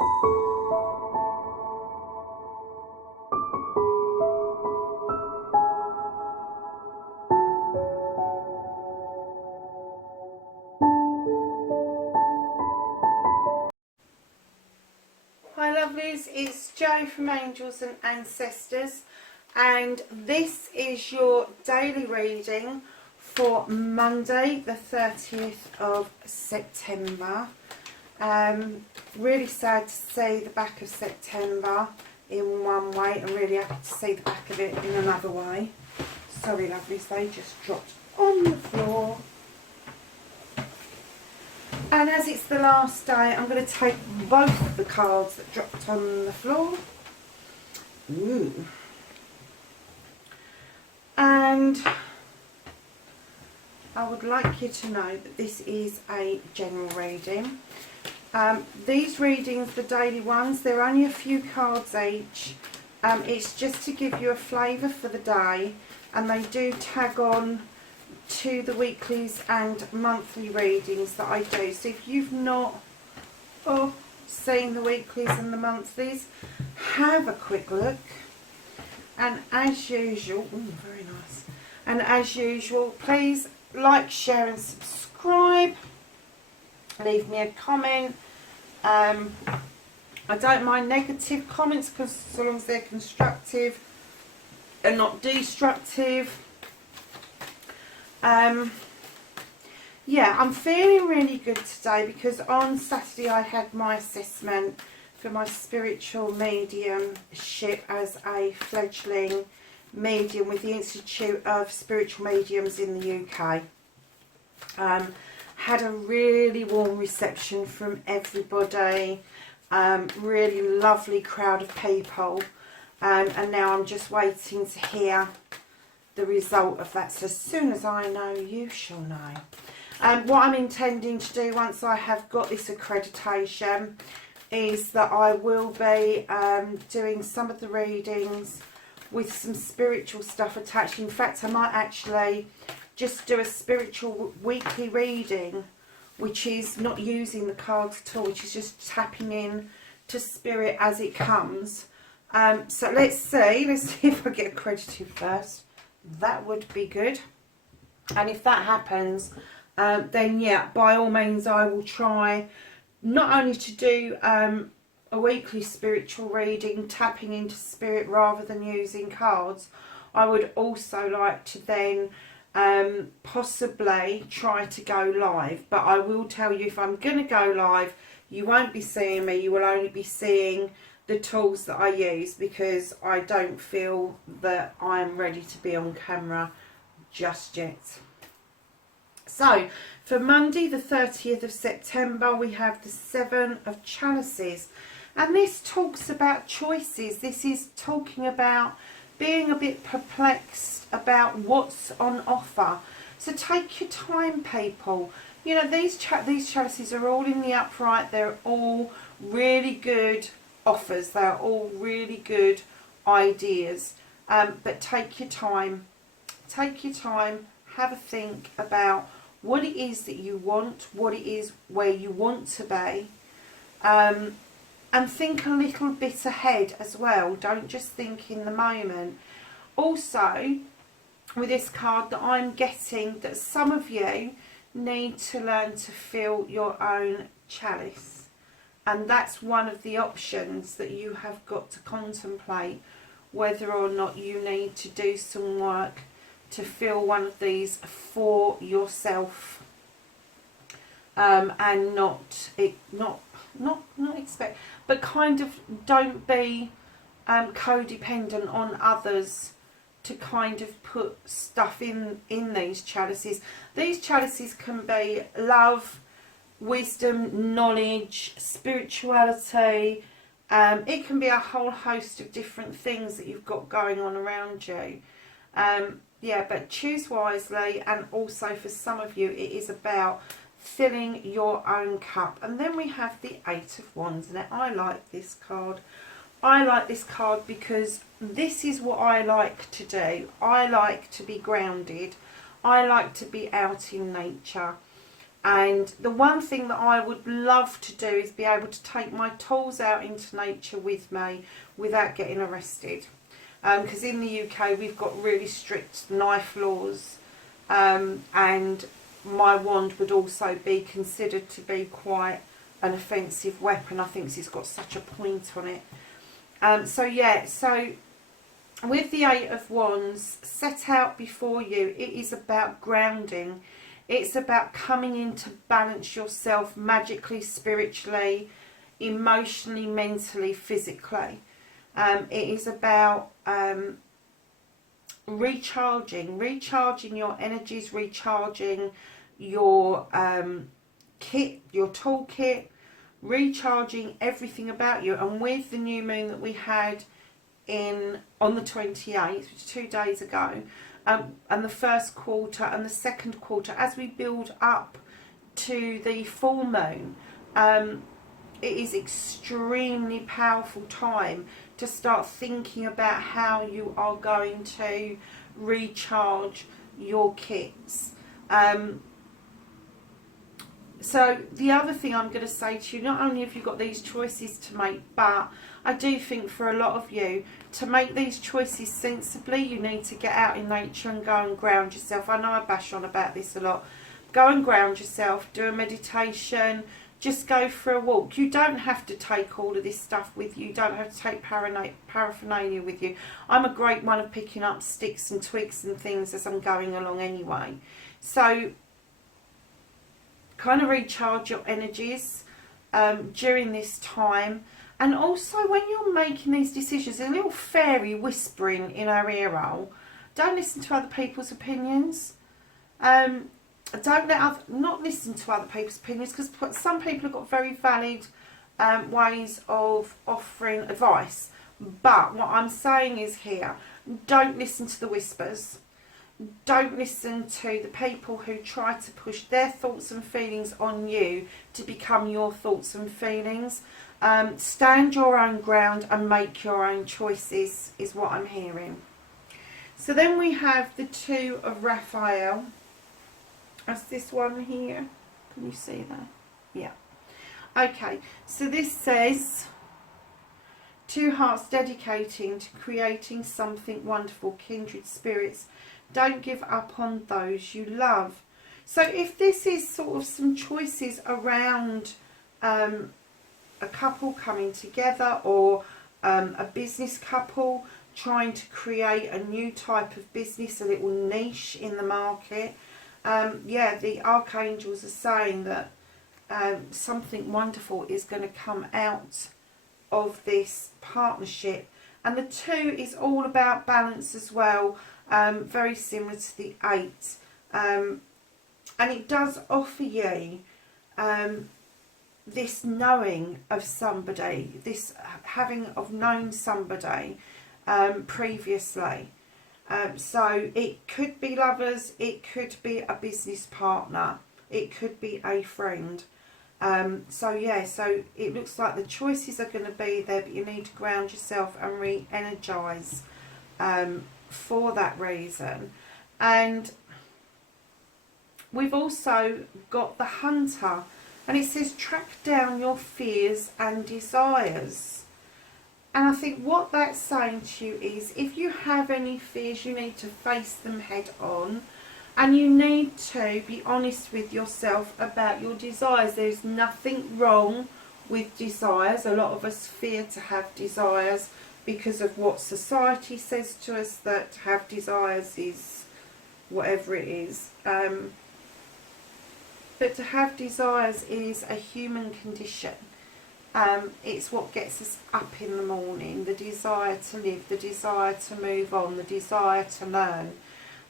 Hi lovelies, it's Jo from Angels and Ancestors, and this is your daily reading for Monday the 30th of September. Really sad to see the back of September in one way and really happy to see the back of it in another way. Sorry lovelies, they just dropped on the floor. And as it's the last day, I'm going to take both of the cards that dropped on the floor. Ooh. And I would like you to know that this is a general reading. These readings, the daily ones, they're only a few cards each. It's just to give you a flavour for the day, and they do tag on to the weeklies and monthly readings that I do. So if you've not seen the weeklies and the monthlies, have a quick look. And as usual, very nice. And as usual, please like, share and subscribe. Leave me a comment. I don't mind negative comments, because so long as they're constructive and not destructive. Yeah, I'm feeling really good today because on Saturday I had my assessment for my spiritual mediumship as a fledgling medium with the Institute of Spiritual Mediums in the UK. Had a really warm reception from everybody, really lovely crowd of people, and now I'm just waiting to hear the result of that. So as soon as I know, you shall know. What I'm intending to do once I have got this accreditation is that I will be doing some of the readings with some spiritual stuff attached. In fact, I might actually just do a spiritual weekly reading, which is not using the cards at all, which is just tapping in to spirit as it comes. So let's see if I get accredited first. That would be good. And if that happens, then yeah, by all means I will try not only to do a weekly spiritual reading, tapping into spirit rather than using cards. I would also like to then possibly try to go live. But I will tell you, if I'm going to go live, you won't be seeing me. You will only be seeing the tools that I use, because I don't feel that I'm ready to be on camera just yet. So for Monday the 30th of September, we have the 7 of Chalices, and this talks about choices. This is talking about being a bit perplexed about what's on offer. So take your time, people. You know, these chalices are all in the upright. They're all really good offers. They're all really good ideas. But take your time. Take your time. Have a think about what it is that you want, what it is where you want to be. And think a little bit ahead as well. Don't just think in the moment. Also, with this card that I'm getting, that some of you need to learn to fill your own chalice. And that's one of the options that you have got to contemplate, whether or not you need to do some work to fill one of these for yourself, and not expect, but kind of don't be codependent on others to kind of put stuff in these chalices. These chalices can be love, wisdom, knowledge, spirituality. It can be a whole host of different things that you've got going on around you. Yeah, but choose wisely. And also for some of you, it is about filling your own cup. And then we have the 8 of Wands. Now I like this card. I like this card because this is what I like to do. I like to be grounded. I like to be out in nature. And the one thing that I would love to do is be able to take my tools out into nature with me without getting arrested. Because in the UK we've got really strict knife laws, and my wand would also be considered to be quite an offensive weapon. I think it's got such a point on it. So with the Eight of Wands set out before you, it is about grounding. It's about coming in to balance yourself magically, spiritually, emotionally, mentally, physically. It is about recharging your energies, recharging your kit, your toolkit, recharging everything about you. And with the new moon that we had on the 28th, which is 2 days ago, and the first quarter and the second quarter, as we build up to the full moon, it is extremely powerful time to start thinking about how you are going to recharge your kits. So the other thing I'm going to say to you, not only have you got these choices to make, but I do think for a lot of you, to make these choices sensibly, you need to get out in nature and go and ground yourself. I know I bash on about this a lot. Go and ground yourself, do a meditation, just go for a walk. You don't have to take all of this stuff with you. You don't have to take paraphernalia with you. I'm a great one of picking up sticks and twigs and things as I'm going along anyway. So kind of recharge your energies during this time. And also when you're making these decisions, a little fairy whispering in our ear hole, don't listen to other people's opinions. Not listen to other people's opinions, because some people have got very valid ways of offering advice. But what I'm saying is here, don't listen to the whispers. Don't listen to the people who try to push their thoughts and feelings on you to become your thoughts and feelings. Stand your own ground and make your own choices is what I'm hearing. So then we have the Two of Raphael. That's this one here. Can you see that? Yeah. Okay, so this says, two hearts dedicating to creating something wonderful, kindred spirits. Don't give up on those you love. So if this is sort of some choices around a couple coming together, or a business couple trying to create a new type of business, a little niche in the market, yeah, the archangels are saying that something wonderful is going to come out of this partnership. And the two is all about balance as well, very similar to the 8. And it does offer you this knowing of somebody, this having of known somebody previously. So it could be lovers, it could be a business partner, it could be a friend. So yeah, so it looks like the choices are going to be there, but you need to ground yourself and re-energise for that reason. And we've also got the Hunter, and it says track down your fears and desires. And I think what that's saying to you is, if you have any fears, you need to face them head on. And you need to be honest with yourself about your desires. There's nothing wrong with desires. A lot of us fear to have desires because of what society says to us, that to have desires is whatever it is. But to have desires is a human condition. It's what gets us up in the morning, the desire to live, the desire to move on, the desire to learn,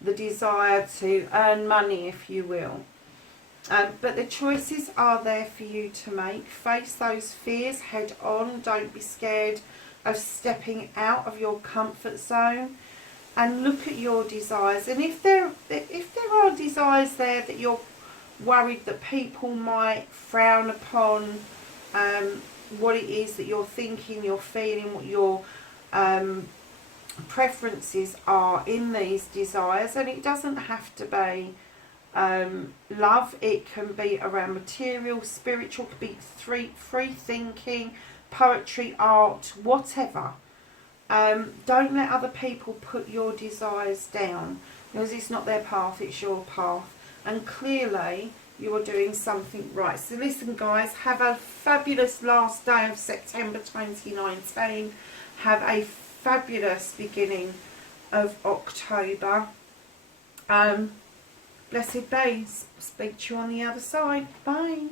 the desire to earn money, if you will. But the choices are there for you to make. Face those fears head on. Don't be scared of stepping out of your comfort zone, and look at your desires. And if there are desires there that you're worried that people might frown upon, what it is that you're thinking, you're feeling, what your preferences are in these desires, and it doesn't have to be love. It can be around material, spiritual, it could be free thinking, poetry, art, whatever. Don't let other people put your desires down, because it's not their path, it's your path. And clearly you are doing something right. So listen guys, have a fabulous last day of September 2019. Have a fabulous beginning of October. Blessed days. Speak to you on the other side. Bye.